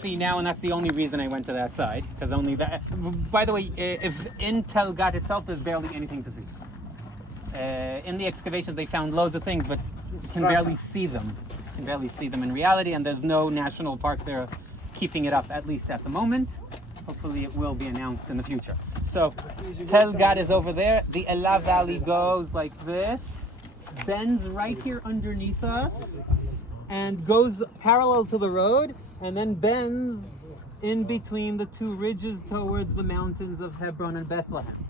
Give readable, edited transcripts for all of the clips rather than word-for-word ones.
See now, and that's the only reason I went to that side, because only that. By the way, if in Tel Gat itself, there's barely anything to see. In the excavations, they found loads of things, but you can barely see them. You can barely see them in reality, and there's no national park there keeping it up, at least at the moment. Hopefully, it will be announced in the future. So, Tel Gat is over there. The Elah Valley goes like this, bends right here underneath us, and goes parallel to the road, and then bends in between the two ridges towards the mountains of Hebron and Bethlehem.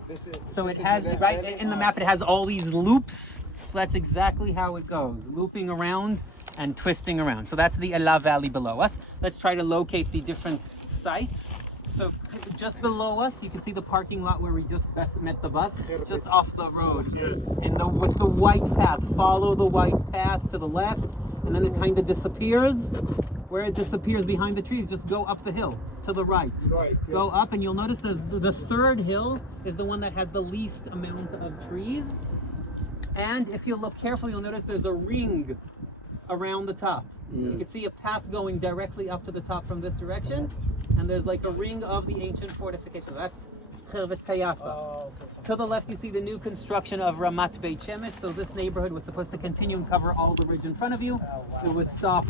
So it has, right in the map, it has all these loops. So that's exactly how it goes, looping around and twisting around. So that's the Elah Valley below us. Let's try to locate the different sites. So just below us, you can see the parking lot where we just met the bus, just off the road. With the white path, follow the white path to the left, and then it kind of disappears. Where it disappears behind the trees, just go up the hill to the right. Go up, and you'll notice the third hill is the one that has the least amount of trees. And if you look carefully, you'll notice there's a ring around the top. You can see a path going directly up to the top from this direction, and there's like a ring of the ancient fortification. That's Chervet Kayafa. To the left, you see the new construction of Ramat Beit Shemesh. So this neighborhood was supposed to continue and cover all the ridge in front of you. It was stopped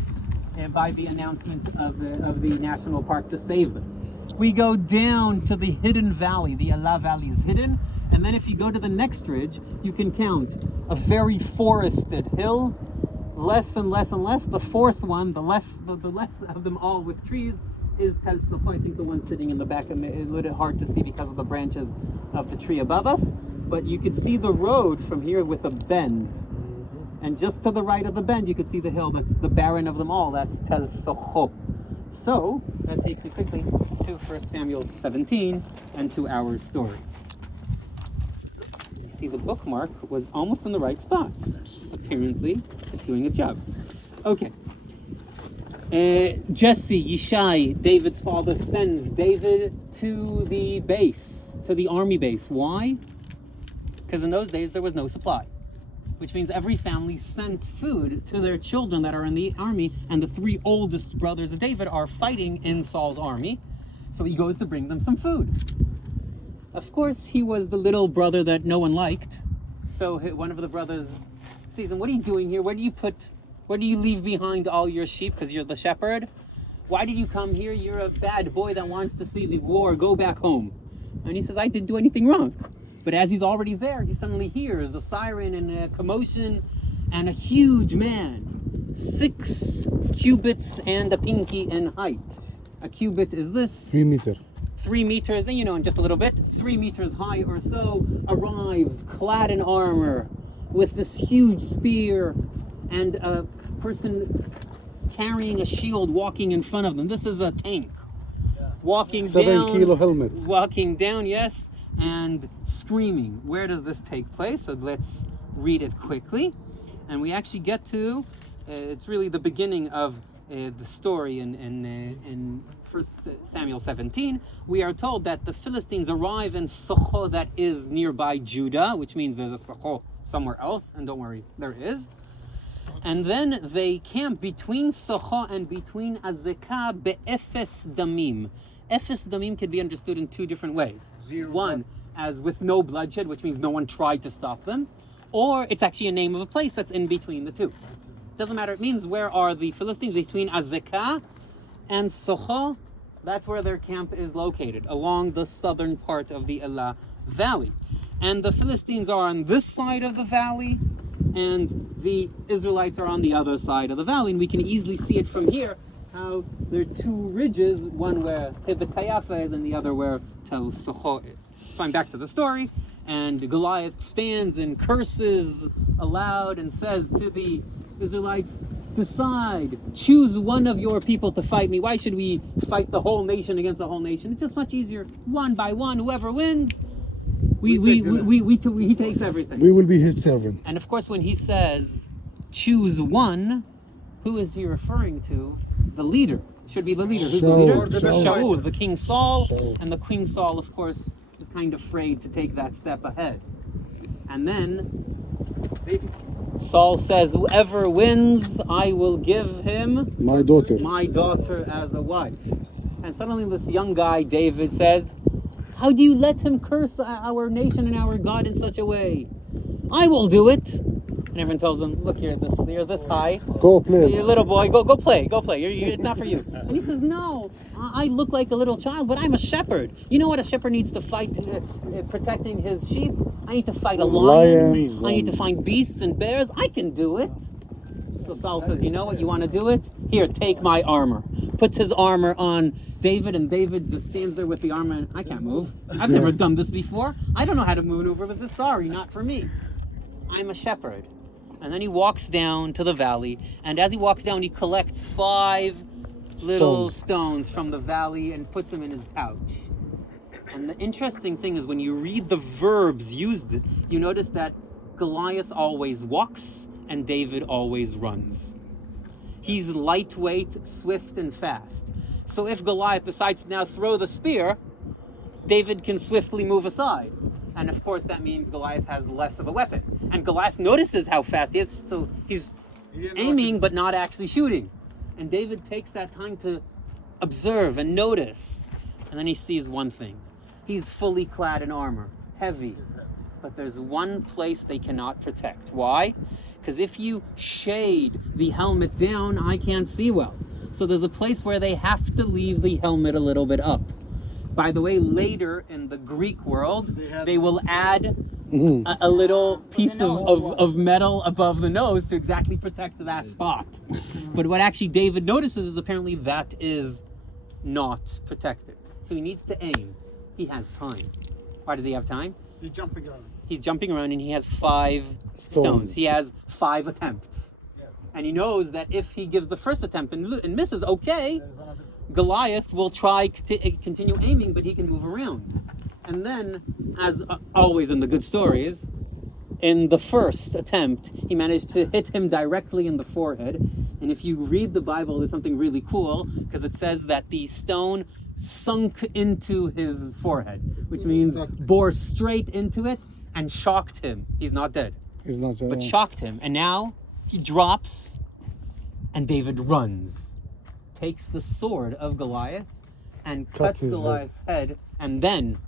by the announcement of the national park to save this. We go down to the hidden valley. The Elah Valley is hidden, and then if you go to the next ridge, you can count a very forested hill, less and less and less. The fourth one, the less of them all with trees, is Tel Sofa. I think the one sitting in the back, and it's a little hard to see because of the branches of the tree above us, but you can see the road from here with a bend. And just to the right of the bend, you can see the hill. That's the barren of them all. That's Tel Socho. So that takes me quickly to 1 Samuel 17 and to our story. Oops. You see the bookmark was almost in the right spot. Apparently, it's doing its job. Okay. Jesse, Yishai, David's father, sends David to the base, to the army base. Why? Because in those days, there was no supply. Which means every family sent food to their children that are in the army, and the three oldest brothers of David are fighting in Saul's army, so he goes to bring them some food. Of course, he was the little brother that no one liked, so one of the brothers sees him. What are you doing here? Where do you leave behind all your sheep, because you're the shepherd? Why did you come here? You're a bad boy that wants to see the war. Go back home. And he says, I didn't do anything wrong. But as he's already there, he suddenly hears a siren and a commotion, and a huge man, 6 cubits and a pinky in height. A cubit is this? 3 meters. 3 meters, and in just a little bit, 3 meters high or so, arrives clad in armor with this huge spear and a person carrying a shield walking in front of them. This is a tank. Walking 7 kilo helmet. Walking down, yes. And screaming. Where does this take place? So let's read it quickly. And we actually get to, it's really the beginning of the story in 1 Samuel 17. We are told that the Philistines arrive in Socho, that is nearby Judah, which means there's a Socho somewhere else, and don't worry, there is. And then they camp between Socho and between Azika be'efes damim. Efes damim can be understood in 2 different ways. One, as with no bloodshed, which means no one tried to stop them, or it's actually a name of a place that's in between the two. Doesn't matter. It means where are the Philistines? Between Azekah and Socho. That's where their camp is located, along the southern part of the Elah Valley. And the Philistines are on this side of the valley, and the Israelites are on the other side of the valley. And we can easily see it from here, how there are 2 ridges, one where Chervet Kayafa is and the other where Tel Socho is. So I'm back to the story, and Goliath stands and curses aloud and says to the Israelites, decide, choose one of your people to fight me. Why should we fight the whole nation against the whole nation? It's just much easier, one by one. Whoever wins, he takes everything. We will be his servant. And of course, when he says, choose one, who is he referring to? The leader. Should be the leader. Who's the leader? Shaul, the King Saul. And the King Saul, of course, is kind of afraid to take that step ahead. And then Saul says, whoever wins, I will give him my daughter as a wife. And suddenly this young guy, David, says, how do you let him curse our nation and our God in such a way? I will do it. And everyone tells him, look, you're this high. Go play. You little boy, go play. It's not for you. And he says, no, I look like a little child, but I'm a shepherd. You know what a shepherd needs to fight protecting his sheep? I need to fight a lion. Lions. I need to find beasts and bears. I can do it. So Saul says, you know what, you want to do it? Here, take my armor. Puts his armor on David, and David just stands there with the armor, and I can't move. I've never done this before. I don't know how to maneuver with this. Sorry, not for me. I'm a shepherd. And then he walks down to the valley, and as he walks down, he collects 5 little stones from the valley and puts them in his pouch. And the interesting thing is when you read the verbs used, you notice that Goliath always walks and David always runs. He's lightweight, swift, and fast. So if Goliath decides to now throw the spear, David can swiftly move aside. And of course that means Goliath has less of a weapon. And Goliath notices how fast he is, so he's aiming but not actually shooting. And David takes that time to observe and notice. And then he sees one thing. He's fully clad in armor, heavy. But there's one place they cannot protect. Why? Because if you shade the helmet down, I can't see well. So there's a place where they have to leave the helmet a little bit up. By the way, later in the Greek world, they will add a little piece of metal above the nose to exactly protect that spot. But what actually David notices is apparently that is not protected. So he needs to aim. He has time. Why does he have time? He's jumping around. He's jumping around and he has 5 stones. He has 5 attempts. And he knows that if he gives the first attempt and misses, okay, Goliath will try to continue aiming, but he can move around. And then, as always in the good stories, in the first attempt, he managed to hit him directly in the forehead. And if you read the Bible, there's something really cool, because it says that the stone sunk into his forehead, which means bore straight into it and shocked him. He's not dead. He's not dead. But shocked him. And now he drops, and David runs, takes the sword of Goliath, and cuts Goliath's head, and then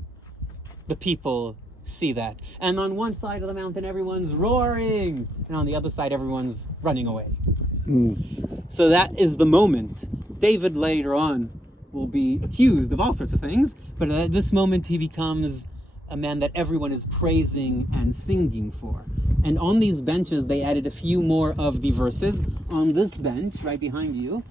the people see that. And on one side of the mountain, everyone's roaring, and on the other side, everyone's running away. So that is the moment. David later on will be accused of all sorts of things, but at this moment he becomes a man that everyone is praising and singing for. And on these benches, they added a few more of the verses. On this bench, right behind you,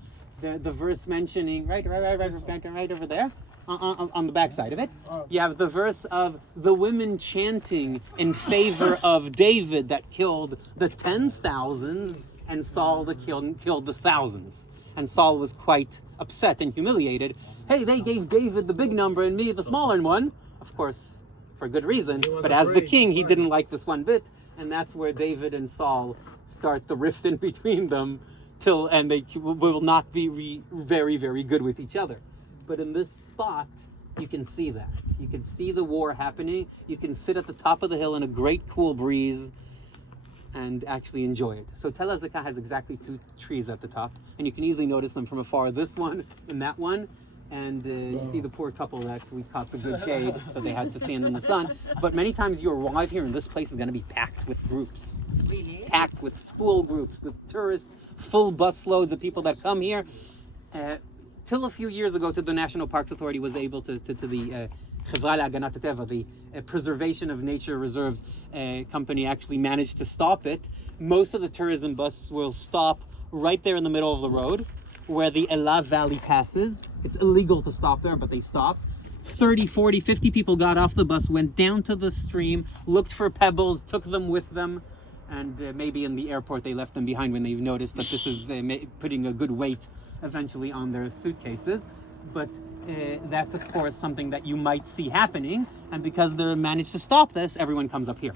the verse mentioning, right over there, on the back side of it, you have the verse of the women chanting in favor of David that killed the 10,000s and Saul that killed the thousands. And Saul was quite upset and humiliated. Hey, they gave David the big number and me the smaller one. Of course, for good reason. But as the king, he didn't like this one bit. And that's where David and Saul start the rift in between them and they will not be very, very good with each other. But in this spot, you can see that. You can see the war happening. You can sit at the top of the hill in a great cool breeze and actually enjoy it. So Tel Azika has exactly 2 trees at the top, and you can easily notice them from afar. This one and that one, and you see the poor couple that we caught the good shade, so they had to stand in the sun. But many times you arrive here, and this place is going to be packed with groups. Really? Packed with school groups, with tourists, full bus loads of people that come here. Till a few years ago, the National Parks Authority was able to the Chevra L'Haganat Hateva, the Preservation of Nature Reserves company, actually managed to stop it. Most of the tourism buses will stop right there in the middle of the road where the Elav Valley passes. It's illegal to stop there, but they stopped. 30, 40, 50 people got off the bus, went down to the stream, looked for pebbles, took them with them, and maybe in the airport they left them behind when they noticed that this is putting a good weight eventually on their suitcases. But that's of course something that you might see happening, and because they managed to stop this, everyone comes up here.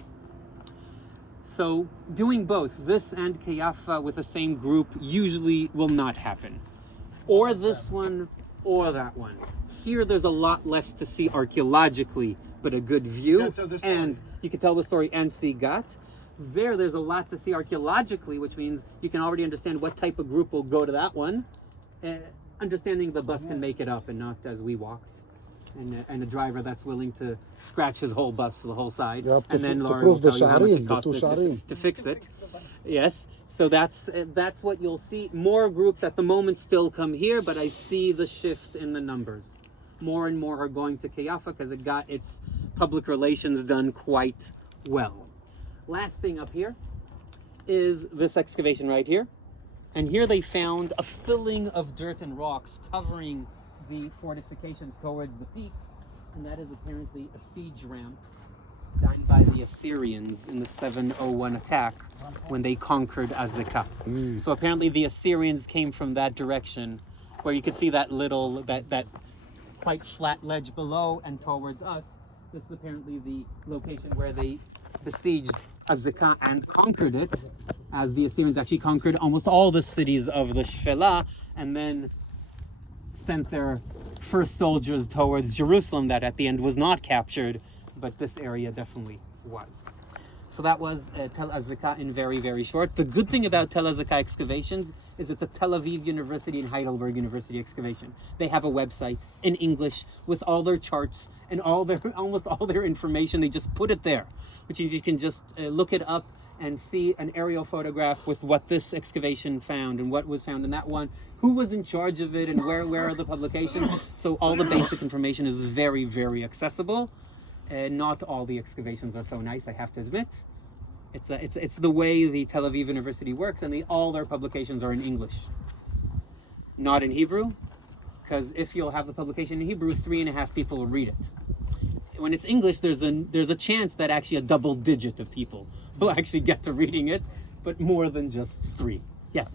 So doing both this and Kayafa with the same group usually will not happen, or this one or that one. Here there's a lot less to see archaeologically, but a good view, and you can tell the story and see Gat. There's a lot to see archaeologically, which means you can already understand what type of group will go to that one. understanding the bus can make it up and not as we walked. And a driver that's willing to scratch his whole bus, the whole side, You have to and then to Lauren prove will the tell you how much it sharim, the costs two sharim. to fix it. Yes, so that's what you'll see. More groups at the moment still come here, but I see the shift in the numbers. More and more are going to Kayafa because it got its public relations done quite well. Last thing up here is this excavation right here. And here they found a filling of dirt and rocks covering the fortifications towards the peak, and that is apparently a siege ramp done by the Assyrians in the 701 attack when they conquered Azika. So apparently the Assyrians came from that direction, where you could see that little, that quite flat ledge below and towards us. This is apparently the location where they besieged Azika and conquered it, as the Assyrians actually conquered almost all the cities of the Shfela, and then sent their first soldiers towards Jerusalem that at the end was not captured, but this area definitely was. So that was Tel Azika in very, very short. The good thing about Tel Azika excavations is it's a Tel Aviv University and Heidelberg University excavation. They have a website in English with all their charts and almost all their information. They just put it there, which means you can just look it up and see an aerial photograph with what this excavation found and what was found in that one, who was in charge of it, and where are the publications. So all the basic information is very, very accessible. Not all the excavations are so nice, I have to admit. It's the way the Tel Aviv University works, and all their publications are in English, not in Hebrew, because if you'll have the publication in Hebrew, 3.5 people will read it. When it's English, there's a chance that actually a double digit of people will actually get to reading it, but more than just 3. Yes?